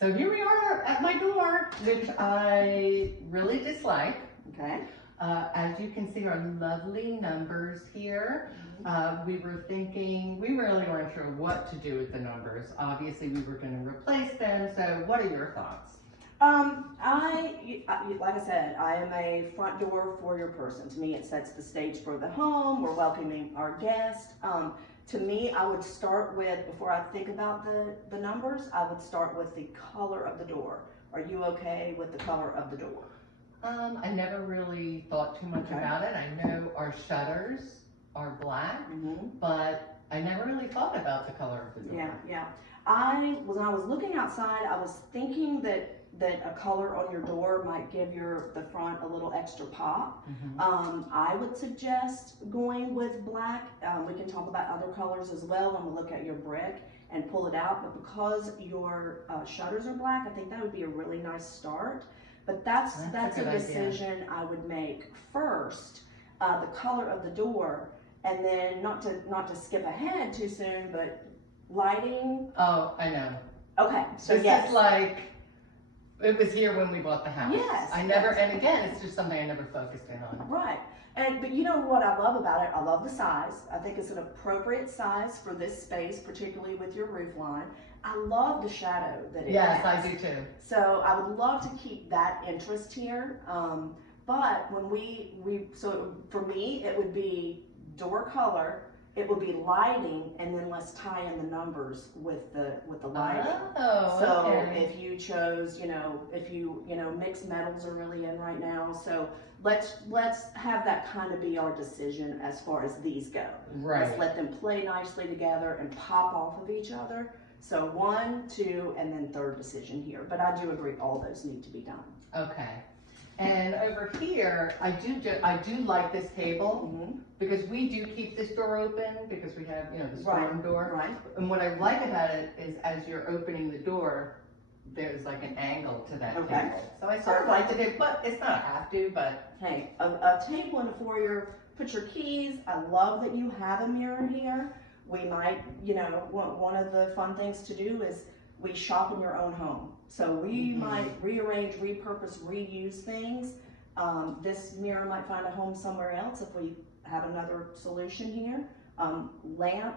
So here we are at my door, which I really dislike. Okay. As you can see, our lovely numbers here. We were thinking, we really weren't sure what to do with the numbers. Obviously, we were going to replace them. So what are your thoughts? Like I said, I am a front door foyer person. To me, it sets the stage for the home. We're welcoming our guests. To me, I would start with, before I think about the numbers, I would start with the color of the door. Are you okay with the color of the door? I never really thought too much about it. I know our shutters are black, but I never really thought about the color of the door. Yeah. When I was looking outside, I was thinking that a color on your door might give the front a little extra pop. I would suggest going with black. We can talk about other colors as well when we look at your brick and pull it out, but because your shutters are black, I think that would be a really nice start. But that's a decision I would make first, the color of the door, and then not to skip ahead too soon, but lighting. Oh, I know. Okay, so this is like, it was here when we bought the house. Yes. And again, it's just something I never focused in on. Right. But you know what I love about it? I love the size. I think it's an appropriate size for this space, particularly with your roof line. I love the shadow that it has. Yes, I do too. So I would love to keep that interest here. But when so for me, it would be door color, it would be lighting, and then let's tie in the numbers with the lighting. Oh, so okay. if you chose, if you mixed metals are really in right now. So let's have that kind of be our decision as far as these go. Right. Let's let them play nicely together and pop off of each other. So 1, 2, and then third decision here. But I do agree, all those need to be done. Okay. And over here, I do like this table because we do keep this door open because we have, the storm door. Right. And what I like about it is as you're opening the door, there's like an angle to that table. So I sort of like it, but it's not a have to, but. Hey, a table in a foyer, put your keys. I love that you have a mirror here. We might, one of the fun things to do is we shop in your own home. So we might rearrange, repurpose, reuse things. This mirror might find a home somewhere else if we have another solution here. Lamp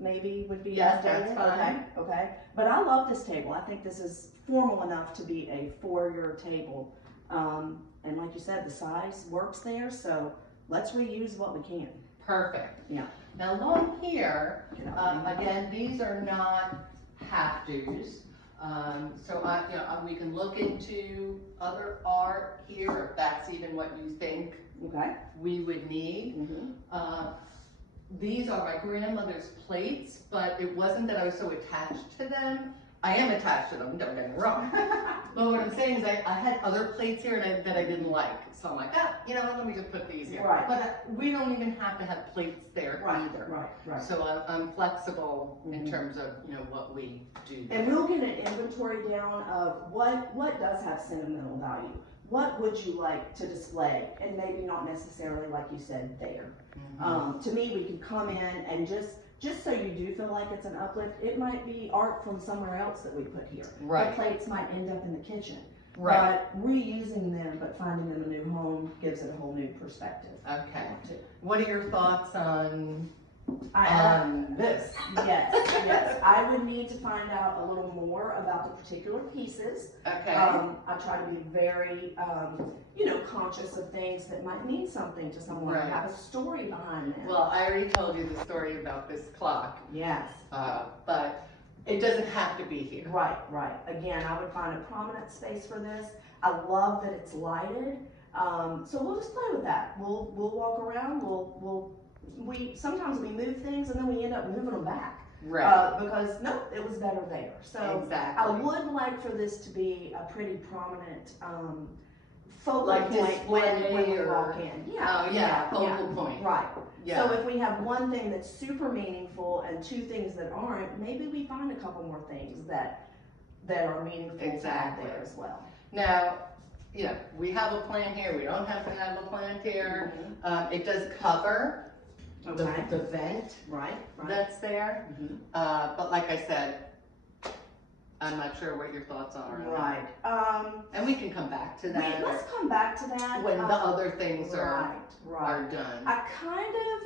maybe would be that's fine. Okay. But I love this table. I think this is formal enough to be a foyer table. And like you said, the size works there. So let's reuse what we can. Perfect. Yeah. Now along here, again, these are not have-tos. So we can look into other art here if that's even what you think we would need. These are my grandmother's plates, but it wasn't that I was so attached to them. I am attached to them, don't get me wrong. But what I'm saying is I had other plates here that I didn't like. So I'm like, let me just put these here. Right. But we don't even have to have plates there either. Right. So I'm flexible in terms of, what we do. And we'll get an inventory down of what does have sentimental value. What would you like to display? And maybe not necessarily, like you said, there. To me, we can come in and just so you do feel like it's an uplift, it might be art from somewhere else that we put here. Right. The plates might end up in the kitchen. Right. But reusing them, but finding them a new home gives it a whole new perspective. Okay. What are your thoughts on this? Yes. I would need to find out a little more about the particular pieces. Okay. I try to be very, conscious of things that might mean something to someone. Right. Have a story behind them. Well, I already told you the story about this clock. Yes. But it doesn't have to be here. Right. Again, I would find a prominent space for this. I love that it's lighted. So we'll just play with that. We'll walk around. Sometimes we move things and then we end up moving them back. Right. Because it was better there. So exactly. I would like for this to be a pretty prominent focal like point when we walk in. Focal point. Right. Yeah. So if we have one thing that's super meaningful and two things that aren't, maybe we find a couple more things that are meaningful there as well. Now, we have a plant here. We don't have to have a plant here. It does cover the vent right. that's there. But like I said, I'm not sure what your thoughts are. Right. And we can come back to that. Let's come back to that. When the other things are right. done. I kind of,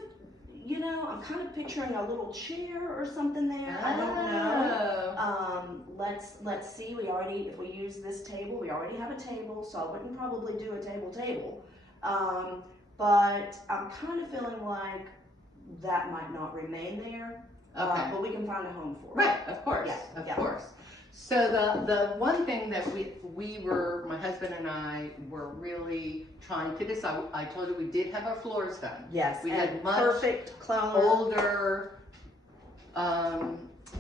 I'm kind of picturing a little chair or something there. I don't know. Let's see. If we use this table, we already have a table, so I wouldn't probably do a table. But I'm kind of feeling like that might not remain there. Okay. But we can find a home for it. Right, of course, Yeah, of course. So the one thing that my husband and I were really trying to decide, I told you we did have our floors done. Yes, we and had much perfect color. older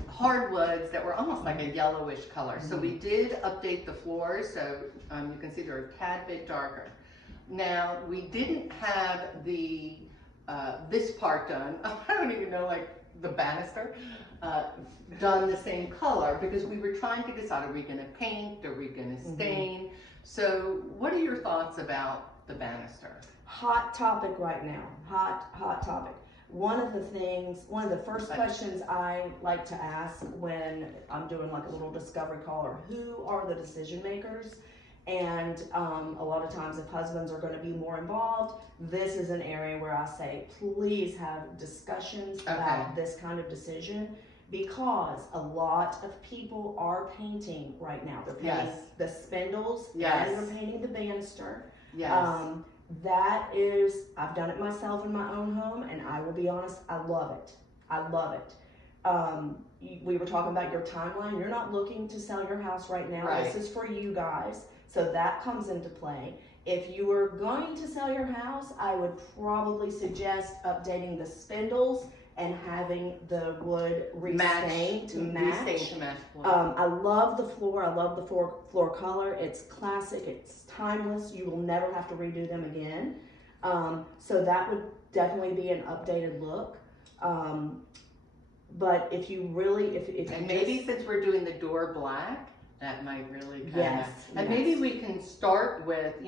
hardwoods that were almost like a yellowish color. So we did update the floors, so you can see they're a tad bit darker. Now, we didn't have the this part done. I don't even know, like the banister, done the same color, because we were trying to decide, are we going to paint, are we going to stain? So what are your thoughts about the banister? Hot topic right now. Hot topic. One of the first questions I like to ask when I'm doing like a little discovery call are, who are the decision makers? And a lot of times if husbands are going to be more involved, this is an area where I say, please have discussions about this kind of decision, because a lot of people are painting right now. They're painting the spindles and they're painting the banister. I've done it myself in my own home, and I will be honest, I love it. I love it. We were talking about your timeline. You're not looking to sell your house right now. This is for you guys. So that comes into play. If you were going to sell your house, I would probably suggest updating the spindles and having the wood restained to match. I love the floor. I love the floor color. It's classic. It's timeless. You will never have to redo them again. So that would definitely be an updated look. But if you really, and maybe since we're doing the door black, that might really kind of, and maybe we can start with,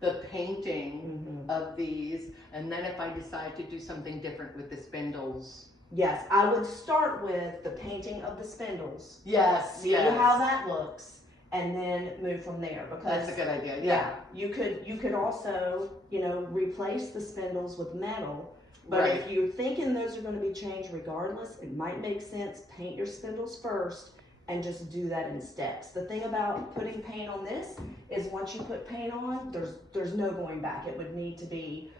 the painting of these, and then if I decide to do something different with the spindles. Yes, I would start with the painting of the spindles. See yes. how that looks, and then move from there. Because that's a good idea. Yeah. You could also, replace the spindles with metal. But if you're thinking those are going to be changed regardless, it might make sense, paint your spindles first and just do that in steps. The thing about putting paint on this is once you put paint on, there's no going back. It would need to be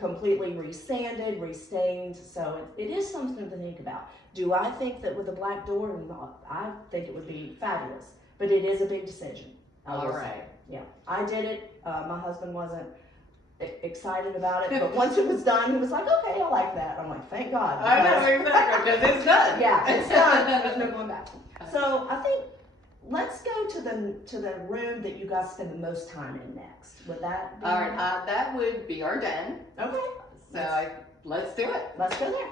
completely resanded, restained. So it is something to think about. Do I think that with a black door? I think it would be fabulous, but it is a big decision. All right. Yeah, I did it. My husband wasn't excited about it, but once it was done, he was like, okay, I like that. I'm like, thank God. I know, exactly, because it's done. Yeah, it's done. There's no going back. So I think let's go to the room that you guys spend the most time in next. Would that be all right? That would be our den. Okay. So let's do it. Let's go there.